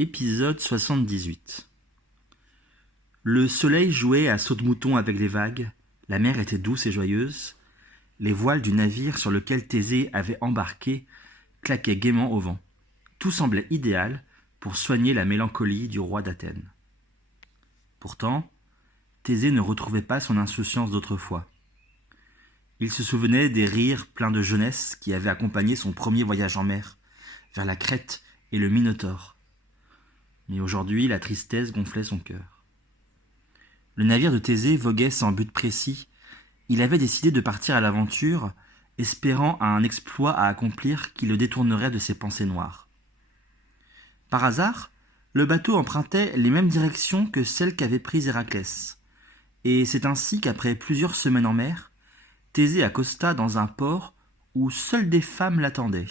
Épisode 78. Le soleil jouait à saute-mouton avec les vagues, la mer était douce et joyeuse, les voiles du navire sur lequel Thésée avait embarqué claquaient gaiement au vent. Tout semblait idéal pour soigner la mélancolie du roi d'Athènes. Pourtant, Thésée ne retrouvait pas son insouciance d'autrefois. Il se souvenait des rires pleins de jeunesse qui avaient accompagné son premier voyage en mer, vers la Crète et le Minotaure. Mais aujourd'hui, la tristesse gonflait son cœur. Le navire de Thésée voguait sans but précis. Il avait décidé de partir à l'aventure, espérant un exploit à accomplir qui le détournerait de ses pensées noires. Par hasard, le bateau empruntait les mêmes directions que celles qu'avait prises Héraclès. Et c'est ainsi qu'après plusieurs semaines en mer, Thésée accosta dans un port où seules des femmes l'attendaient.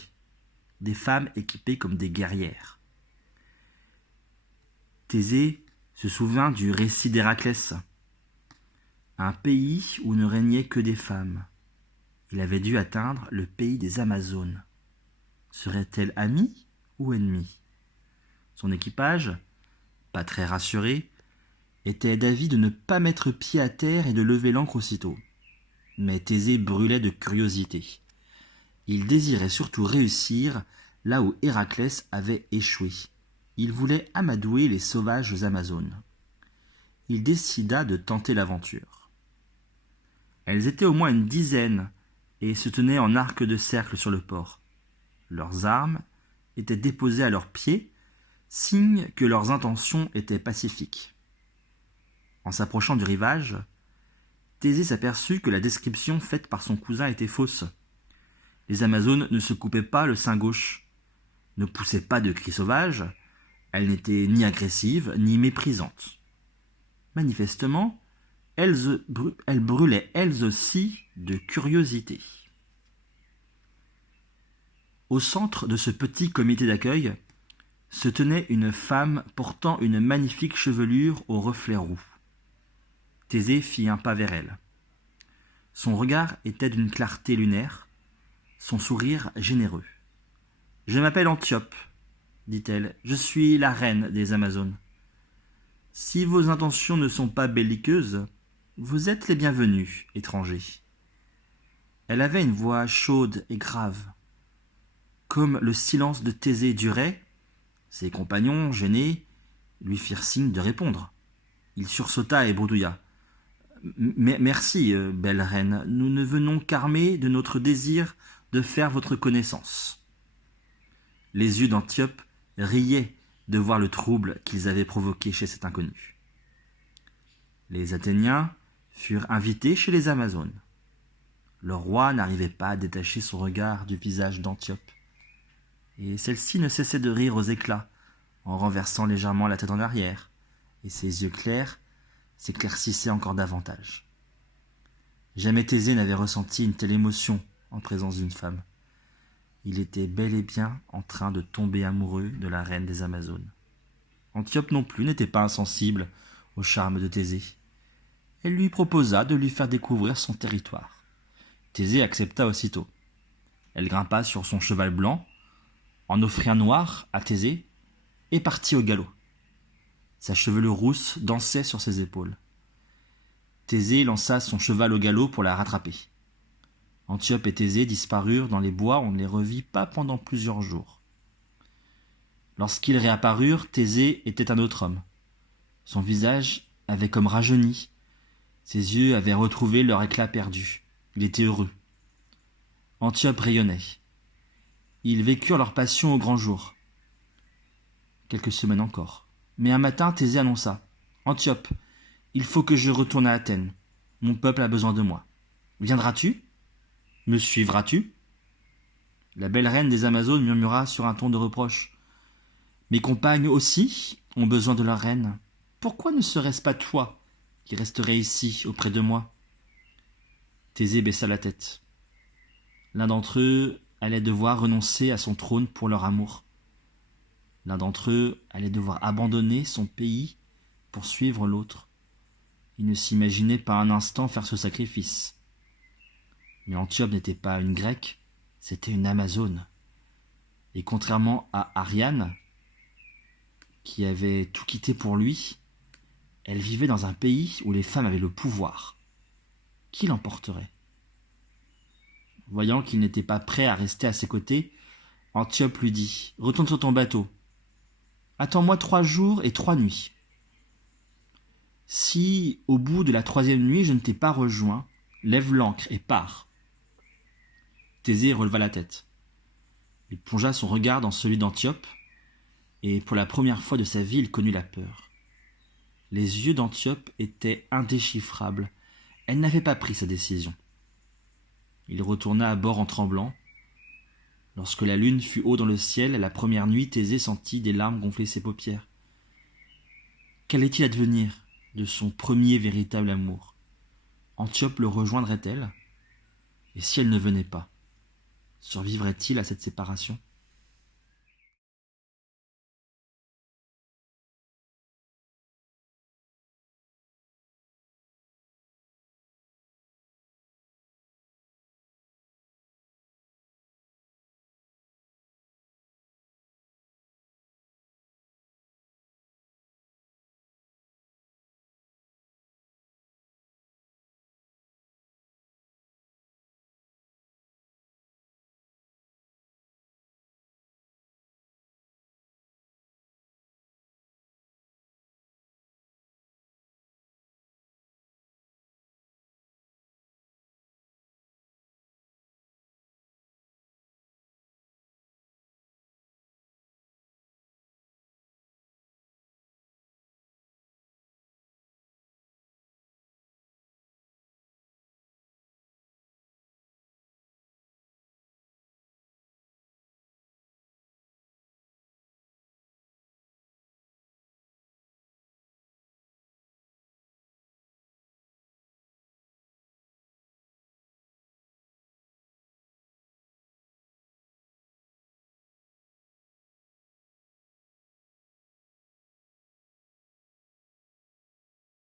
Des femmes équipées comme des guerrières. Thésée se souvint du récit d'Héraclès. Un pays où ne régnaient que des femmes. Il avait dû atteindre le pays des Amazones. Serait-elle amie ou ennemie? Son équipage, pas très rassuré, était d'avis de ne pas mettre pied à terre et de lever l'ancre aussitôt. Mais Thésée brûlait de curiosité. Il désirait surtout réussir là où Héraclès avait échoué. Il voulait amadouer les sauvages Amazones. Il décida de tenter l'aventure. Elles étaient au moins une dizaine et se tenaient en arc de cercle sur le port. Leurs armes étaient déposées à leurs pieds, signe que leurs intentions étaient pacifiques. En s'approchant du rivage, Thésée s'aperçut que la description faite par son cousin était fausse. Les Amazones ne se coupaient pas le sein gauche, ne poussaient pas de cris sauvages. Elles n'étaient ni agressives ni méprisantes. Manifestement, elles brûlaient elles aussi de curiosité. Au centre de ce petit comité d'accueil se tenait une femme portant une magnifique chevelure aux reflets roux. Thésée fit un pas vers elle. Son regard était d'une clarté lunaire, son sourire généreux. « Je m'appelle Antiope, dit-elle, je suis la reine des Amazones. Si vos intentions ne sont pas belliqueuses, vous êtes les bienvenus, étrangers. » Elle avait une voix chaude et grave. Comme le silence de Thésée durait, ses compagnons, gênés, lui firent signe de répondre. Il sursauta et bredouilla. « Merci, belle reine, nous ne venons qu'armés de notre désir de faire votre connaissance. » Les yeux d'Antiope riaient de voir le trouble qu'ils avaient provoqué chez cet inconnu. Les Athéniens furent invités chez les Amazones. Le roi n'arrivait pas à détacher son regard du visage d'Antiope, et celle-ci ne cessait de rire aux éclats, en renversant légèrement la tête en arrière, et ses yeux clairs s'éclaircissaient encore davantage. Jamais Thésée n'avait ressenti une telle émotion en présence d'une femme. Il était bel et bien en train de tomber amoureux de la reine des Amazones. Antiope non plus n'était pas insensible au charme de Thésée. Elle lui proposa de lui faire découvrir son territoire. Thésée accepta aussitôt. Elle grimpa sur son cheval blanc, en offrit un noir à Thésée, et partit au galop. Sa chevelure rousse dansait sur ses épaules. Thésée lança son cheval au galop pour la rattraper. Antiope et Thésée disparurent dans les bois, on ne les revit pas pendant plusieurs jours. Lorsqu'ils réapparurent, Thésée était un autre homme. Son visage avait comme rajeuni, ses yeux avaient retrouvé leur éclat perdu. Il était heureux. Antiope rayonnait. Ils vécurent leur passion au grand jour. Quelques semaines encore. Mais un matin, Thésée annonça. « Antiope, il faut que je retourne à Athènes. Mon peuple a besoin de moi. Viendras-tu ? Me suivras-tu » La belle reine des Amazones murmura sur un ton de reproche. « Mes compagnes aussi ont besoin de leur reine. Pourquoi ne serait-ce pas toi qui resterais ici auprès de moi ?» Thésée baissa la tête. L'un d'entre eux allait devoir renoncer à son trône pour leur amour. L'un d'entre eux allait devoir abandonner son pays pour suivre l'autre. Il ne s'imaginait pas un instant faire ce sacrifice. Mais Antiope n'était pas une Grecque, c'était une Amazone. Et contrairement à Ariane, qui avait tout quitté pour lui, elle vivait dans un pays où les femmes avaient le pouvoir. Qui l'emporterait? Voyant qu'il n'était pas prêt à rester à ses côtés, Antiope lui dit « Retourne sur ton bateau. Attends-moi 3 jours et 3 nuits. Si, au bout de la 3e nuit, je ne t'ai pas rejoint, lève l'ancre et pars. » Thésée releva la tête. Il plongea son regard dans celui d'Antiope, et pour la première fois de sa vie, il connut la peur. Les yeux d'Antiope étaient indéchiffrables. Elle n'avait pas pris sa décision. Il retourna à bord en tremblant. Lorsque la lune fut haut dans le ciel, la première nuit, Thésée sentit des larmes gonfler ses paupières. Qu'allait-il advenir de son premier véritable amour? Antiope le rejoindrait-elle? Et si elle ne venait pas, survivrait-il à cette séparation?